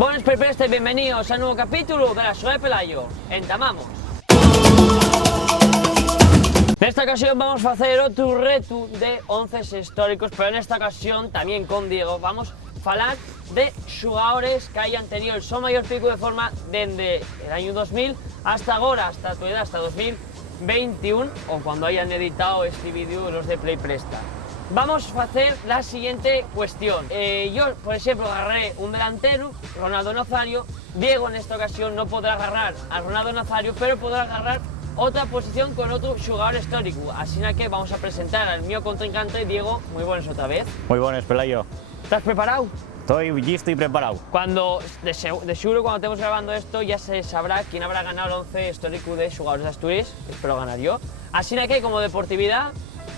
Buenas perpestes, bienvenidos a un nuevo capítulo de la Soy de Pelayo. Entamamos. Nesta ocasión vamos a hacer outro reto de 11 históricos, pero nesta ocasión tamén con Diego vamos a falar de xogadores que hayan tenido el seu maior pico de forma dende el año 2000 hasta agora, hasta a tu edad, hasta 2021 o cuando hayan editado este vídeo los de Play Presta. Vamos a hacer la siguiente cuestión. Yo, por ejemplo, agarré un delantero, Ronaldo Nazario. Diego en esta ocasión no podrá agarrar a Ronaldo Nazario, pero podrá agarrar otra posición con otro jugador histórico. Así que vamos a presentar al mío contrincante. Diego, muy buenas otra vez. Muy buenas, Pelayo. ¿Estás preparado? Estoy listo y preparado. De seguro cuando estemos grabando esto ya se sabrá quién habrá ganado el 11 histórico de jugadores de Asturias. Espero ganar yo. Así que como deportividad,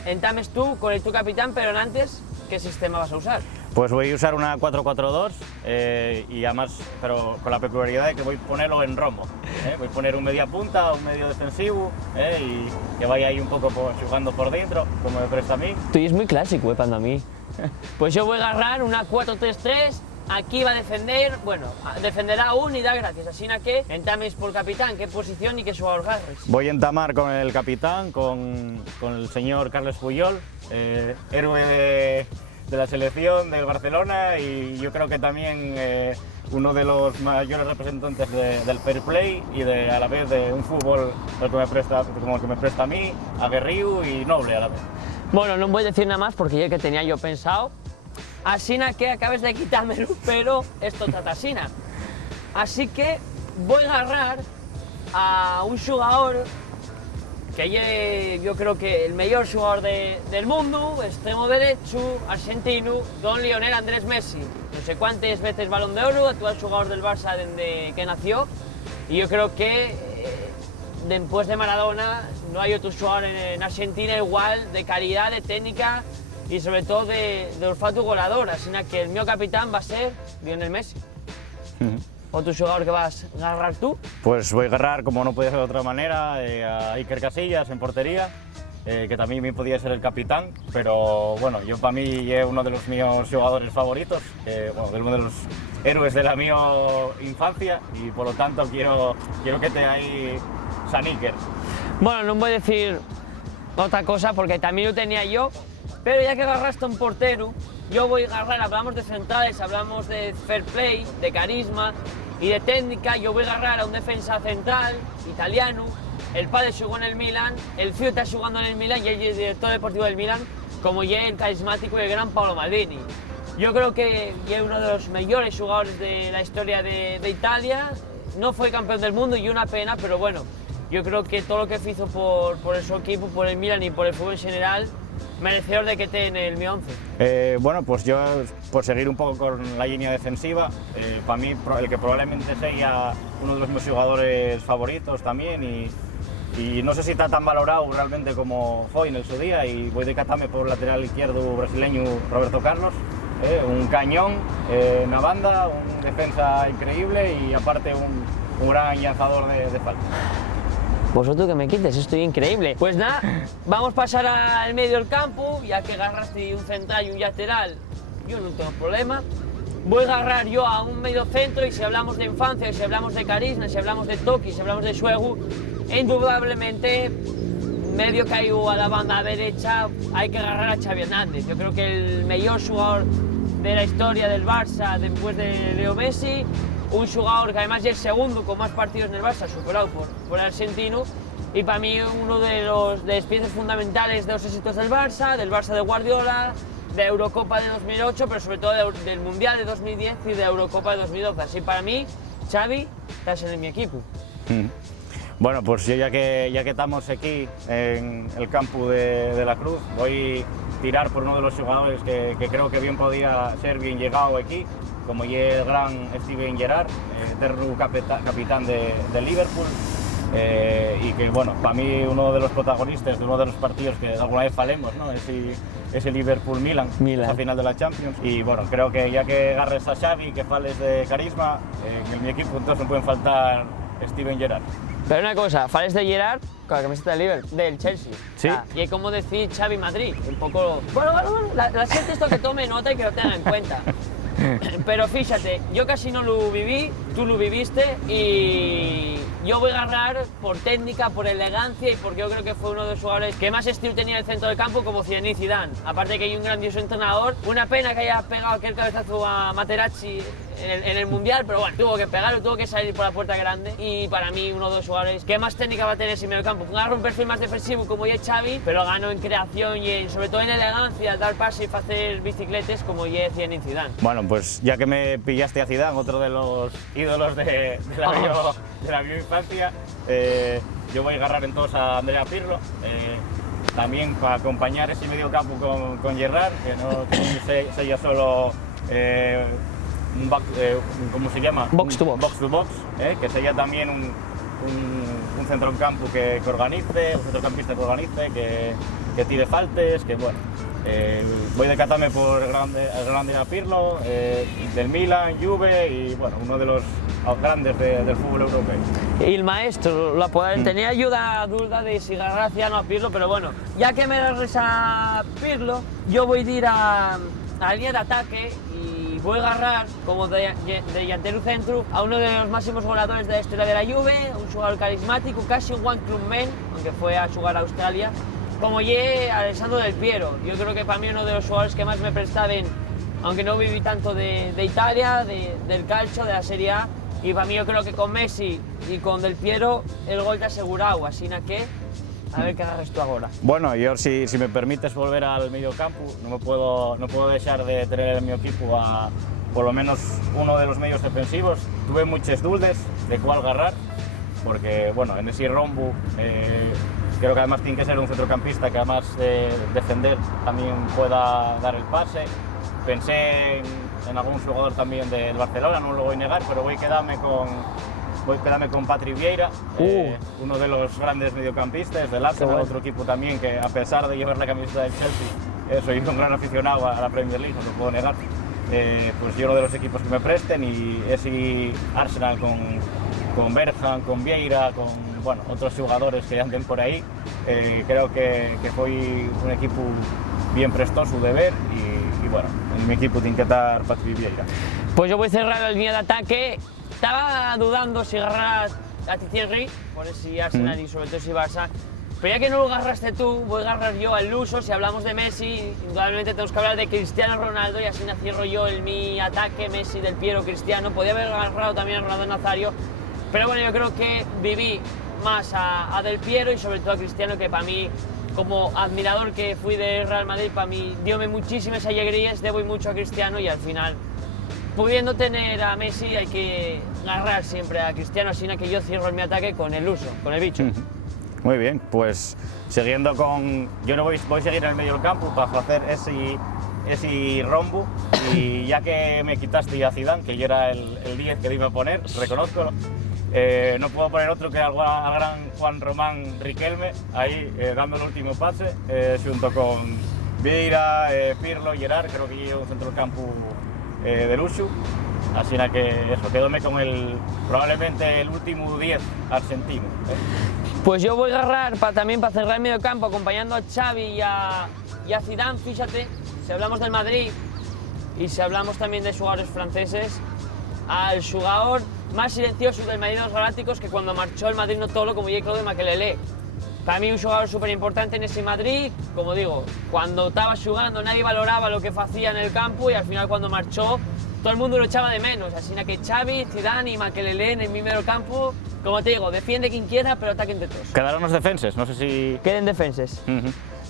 entames tú con tu capitán, pero antes, ¿qué sistema vas a usar? Pues voy a usar una 4-4-2 y además, pero con la peculiaridad de que voy a ponerlo en rombo. Voy a poner un media punta, un medio defensivo y que vaya ahí un poco jugando por dentro, como me presta a mí. Tú es muy clásico, para mí. Pues yo voy a agarrar una 4-3-3. Aquí va a defender, bueno, defenderá un y da gracias. Así que entames por capitán, qué posición y qué jugador agarres. Voy a entamar con el capitán, con el señor Carles Puyol, héroe de la selección del Barcelona y yo creo que también uno de los mayores representantes del fair play y a la vez de un fútbol como el que me presta a mí, aguerrido y noble a la vez. Bueno, no voy a decir nada más porque ya que tenía yo pensado. Así que acabes de quitármelo, pero esto trata así. Así que voy a agarrar a un jugador que yo creo que el mejor jugador del mundo, extremo derecho, argentino, don Lionel Andrés Messi. No sé cuántas veces Balón de Oro, actual jugador del Barça desde que nació. Y yo creo que después de Maradona no hay otro jugador en Argentina igual de calidad, de técnica y sobre todo de olfato goleador, así que el mío capitán va a ser Lionel Messi. ¿Otro jugador que vas a agarrar tú? Pues voy a agarrar, como no podía ser de otra manera, a Iker Casillas en portería, que también me podía ser el capitán, pero bueno, yo para mí es uno de los míos jugadores favoritos, uno de los héroes de la mi infancia y por lo tanto quiero que te ahí San Iker. Bueno, no voy a decir otra cosa porque también lo tenía yo. Pero ya que agarraste un portero, yo voy a agarrar, hablamos de centrales, hablamos de fair play, de carisma y de técnica, yo voy a agarrar a un defensa central, italiano, el padre jugó en el Milan, el tío está jugando en el Milan y el director deportivo del Milan, como ya el carismático y el gran Paolo Maldini. Yo creo que es uno de los mejores jugadores de la historia de Italia, no fue campeón del mundo y una pena, pero bueno, yo creo que todo lo que hizo por su equipo, por el Milan y por el fútbol en general, merecedor de que esté en el mi 11. Bueno, pues yo, por seguir un poco con la línea defensiva, para mí el que probablemente sea uno de los mis jugadores favoritos también y no sé si está tan valorado realmente como fue en su día y voy a decatarme por el lateral izquierdo brasileño Roberto Carlos, un cañón en la banda, un defensa increíble y aparte un gran lanzador de falta. Vosotros que me quites, esto es increíble. Pues nada, vamos a pasar al medio del campo, ya que agarraste un central y un lateral, yo no tengo problema. Voy a agarrar yo a un medio centro y si hablamos de infancia, si hablamos de carisma, si hablamos de toque, si hablamos de juego, indudablemente medio caído a la banda derecha hay que agarrar a Xavi Hernández. Yo creo que el mejor jugador de la historia del Barça después de Leo Messi, un jugador que además es el segundo con más partidos en el Barça, superado por el argentino, y para mí uno de las piezas fundamentales de los éxitos del Barça de Guardiola, de Eurocopa de 2008, pero sobre todo del Mundial de 2010 y de Eurocopa de 2012. Así para mí, Xavi, estás en mi equipo. Bueno, pues yo ya que estamos aquí en el campo de la Cruz, voy a tirar por uno de los jugadores que creo que bien podía ser bien llegado aquí, como el gran Steven Gerrard, eterno capitán de Liverpool, y que bueno, para mí uno de los protagonistas de uno de los partidos que alguna vez falemos, ¿no? Ese Liverpool-Milan, la final de la Champions, y bueno, creo que ya que agarres a Xavi, que fales de carisma, en mi equipo entonces no pueden faltar Steven Gerrard. Pero una cosa, fales de Gerrard con la camiseta del Chelsea. Sí. Y hay como decir Xavi Madrid, un poco... Bueno, la gente esto que tome nota y que lo tenga en cuenta. Pero fíjate, yo casi no lo viví, tú lo viviste y yo voy a agarrar por técnica, por elegancia y porque yo creo que fue uno de los jugadores que más estilo tenía en el centro del campo como Zinedine Zidane. Aparte que hay un grandioso entrenador, una pena que haya pegado aquel cabezazo a Materazzi en el Mundial, pero bueno, tuvo que pegarlo, tuvo que salir por la puerta grande y para mí uno de los jugadores que más técnica va a tener ese medio campo. Agarra un perfil más defensivo como ya Xavi, pero ganó en creación y sobre todo en elegancia, dar pase y hacer bicicletas como ya Zinedine Zidane. Bueno, pues ya que me pillaste a Zidane, otro de los ídolos de la mi infancia, yo voy a agarrar entonces a Andrea Pirlo, también para acompañar ese medio campo con Gerrard, que no sea solo ¿cómo se llama? Box to box. Box to box, que sea también un centrocampo que organice, un centrocampista que organice, que tire faltes, que bueno. Voy a decatarme por el grande Pirlo, del Milan, Juve y bueno, uno de los grandes del fútbol europeo. Y el maestro, tenía ayuda duda de si agarrar a Pirlo, pero bueno, ya que me agarres a Pirlo, yo voy a ir a la línea de ataque y voy a agarrar como delantero centro a uno de los máximos goleadores de la historia de la Juve, un jugador carismático, casi un one club man, aunque fue a jugar a Australia, como Alessandro Del Piero. Yo creo que para mí uno de los jugadores que más me prestaban, aunque no viví tanto de Italia, del calcio, de la Serie A, y para mí yo creo que con Messi y con Del Piero el gol te asegurado, así que a ver qué hagas tú ahora. Bueno, yo si me permites volver al medio campo, no puedo dejar de tener en mi equipo a por lo menos uno de los medios defensivos. Tuve muchas dudas de cuál agarrar, porque bueno, en ese rombo creo que además tiene que ser un centrocampista que además de defender también pueda dar el pase. Pensé en algún jugador también del Barcelona, no lo voy a negar, pero voy a quedarme con Patrick Vieira, uno de los grandes mediocampistas del Arsenal, otro equipo también que a pesar de llevar la camiseta del Chelsea, soy un gran aficionado a la Premier League, no lo puedo negar. Pues yo uno de los equipos que me presten y ese Arsenal con Bergkamp, con Vieira, con bueno, otros jugadores que anden por ahí, creo que fue un equipo bien prestoso de ver y bueno, en mi equipo tiene que estar Patrick Vieira. Pues yo voy a cerrar la línea de ataque. Estaba dudando si agarrar a Thierry, por ese Arsenal y sobre todo si Barça, pero ya que no lo agarraste tú, voy a agarrar yo al Luso. Si hablamos de Messi, indudablemente tenemos que hablar de Cristiano Ronaldo y así cierro yo mi ataque Messi, Del Piero, Cristiano. Podía haber agarrado también a Ronaldo Nazario, pero bueno, yo creo que viví más a Del Piero y sobre todo a Cristiano, que para mí, como admirador que fui de Real Madrid, para mí diome muchísimas alegrías, debo mucho a Cristiano y al final, pudiendo tener a Messi, hay que agarrar siempre a Cristiano, así que yo cierro mi ataque con el Luso, con el bicho. Muy bien, pues siguiendo con... Yo no voy a seguir en el medio del campo para hacer ese rombo y ya que me quitaste a Zidane, que yo era el 10 que le iba a poner, reconozco, no puedo poner otro que al gran Juan Román Riquelme, ahí dando el último pase, junto con Vieira, Pirlo, Gerrard, creo que yo un centro del campo de lujo, así que eso, quedóme con probablemente el último 10 argentino. Pues yo voy a agarrar también para cerrar el medio campo, acompañando a Xavi y a Zidane. Fíjate, si hablamos del Madrid y si hablamos también de jugadores franceses, al jugador más silencioso del Madrid de los Galácticos, que cuando marchó el Madrid no todo como Claude Makelele. Para mí un jugador súper importante en ese Madrid, como digo, cuando estaba jugando nadie valoraba lo que hacía en el campo y al final cuando marchó todo el mundo lo echaba de menos, así que Xavi, Zidane y Makelele en el medio campo, como te digo, defiende quien quiera pero ataquen de todos. Quedaron los defenses, no sé si... Queden defenses.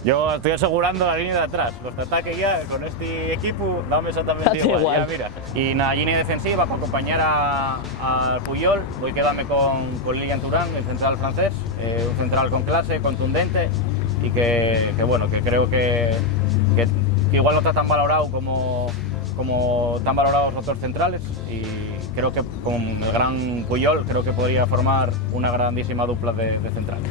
Yo estoy asegurando la línea de atrás, los de ataque ya con este equipo dame exactamente igual. Ya, mira. Y en la línea defensiva para acompañar a Puyol voy a quedarme con Lilian Thuram, el central francés, un central con clase, contundente y que bueno, que creo que igual no está tan valorado como tan valorados los otros centrales y creo que con el gran Puyol creo que podría formar una grandísima dupla de centrales.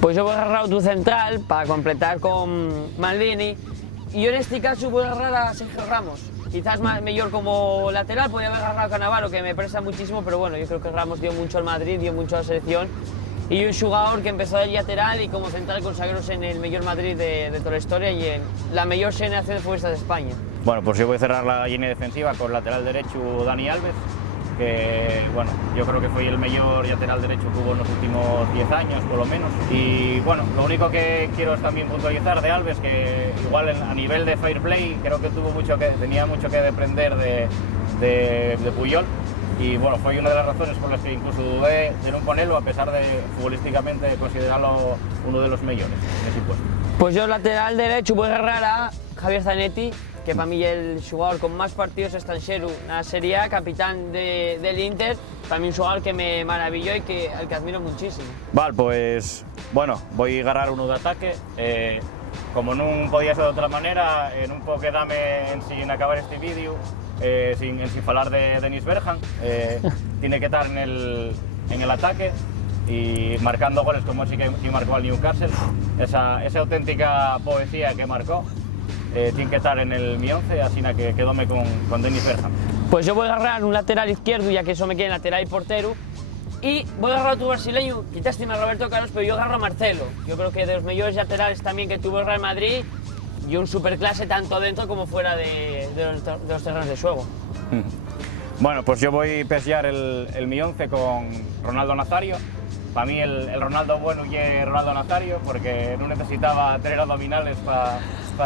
Pues yo voy a agarrar otro central para completar con Maldini y yo en este caso voy a agarrar a Sergio Ramos. Quizás mejor como lateral, podría haber agarrado a Cannavaro, que me presta muchísimo, pero bueno, yo creo que Ramos dio mucho al Madrid, dio mucho a la selección y un jugador que empezó de lateral y como central consagróse en el mejor Madrid de toda la historia y en la mejor generación de futbolistas de España. Bueno, pues yo voy a cerrar la línea defensiva con lateral derecho Dani Alves, que bueno, yo creo que fue el mejor lateral derecho que hubo en los últimos 10 años, por lo menos. Y bueno, lo único que quiero es también puntualizar de Alves, que igual a nivel de fair play creo que tenía mucho que aprender de Puyol. Y bueno, fue una de las razones por las que incluso dudé de no ponerlo, a pesar de futbolísticamente considerarlo uno de los mejores en ese puesto. Pues yo lateral derecho voy a agarrar a Javier Zanetti, que para mí es el jugador con más partidos extranjeros en la Serie A, capitán del Inter. Para mí un jugador que me maravilló y al que admiro muchísimo. Vale, pues bueno, voy a agarrar uno de ataque. Como no podía ser de otra manera, non puedo quedarme sin acabar este vídeo sin hablar de Dennis Bergkamp. Tiene que estar en el ataque y marcando goles como sí que marcó al Newcastle. Esa auténtica poesía que marcó tiene que estar en mi 11, así que quedóme con Dennis Bergkamp. Pues yo voy a agarrar un lateral izquierdo, ya que eso me queda en lateral y portero. Y voy a agarrar a tu brasileño, quitaste a Roberto Carlos, pero yo agarro a Marcelo. Yo creo que de los mejores laterales también que tuvo el Real Madrid y un superclase tanto dentro como fuera de los terrenos de juego. Bueno, pues yo voy a pesear mi 11 con Ronaldo Nazario. Para mí el Ronaldo bueno y Ronaldo Nazario, porque no necesitaba tener abdominales para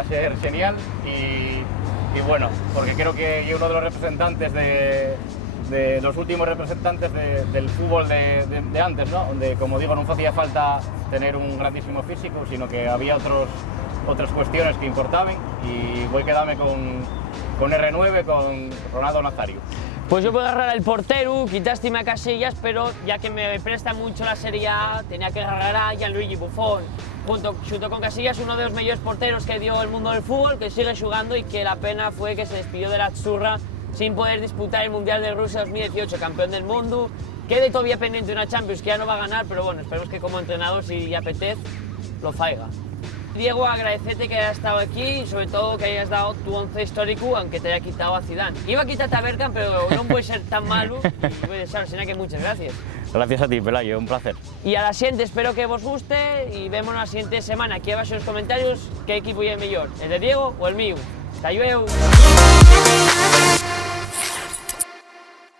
ser genial. Y bueno, porque creo que es uno de los representantes de los últimos representantes del fútbol de antes, ¿no? Donde, como digo, no hacía falta tener un grandísimo físico, sino que había otras cuestiones que importaban, y voy a quedarme con R9, con Ronaldo Nazario. Pues yo voy a agarrar al portero, quitaste a Casillas, pero ya que me presta mucho la Serie A, tenía que agarrar a Gianluigi Buffon. Junto con Casillas, uno de los mejores porteros que dio el mundo del fútbol, que sigue jugando y que la pena fue que se despidió de la Azzurra sin poder disputar el Mundial de Rusia 2018, campeón del mundo. Quede todavía pendiente una Champions que ya no va a ganar, pero bueno, esperemos que como entrenador, si le apetece, lo faiga. Diego, agradecerte que hayas estado aquí y sobre todo que hayas dado tu 11 histórico, aunque te haya quitado a Zidane. Iba a quitarte a Bergkamp, pero no puede ser tan malo y voy a desear, así que muchas gracias. Gracias a ti, Pelayo, un placer. Y a la siguiente espero que os guste y vemos la siguiente semana. Aquí abajo en los comentarios qué equipo es el mejor, el de Diego o el mío. ¡Hasta luego!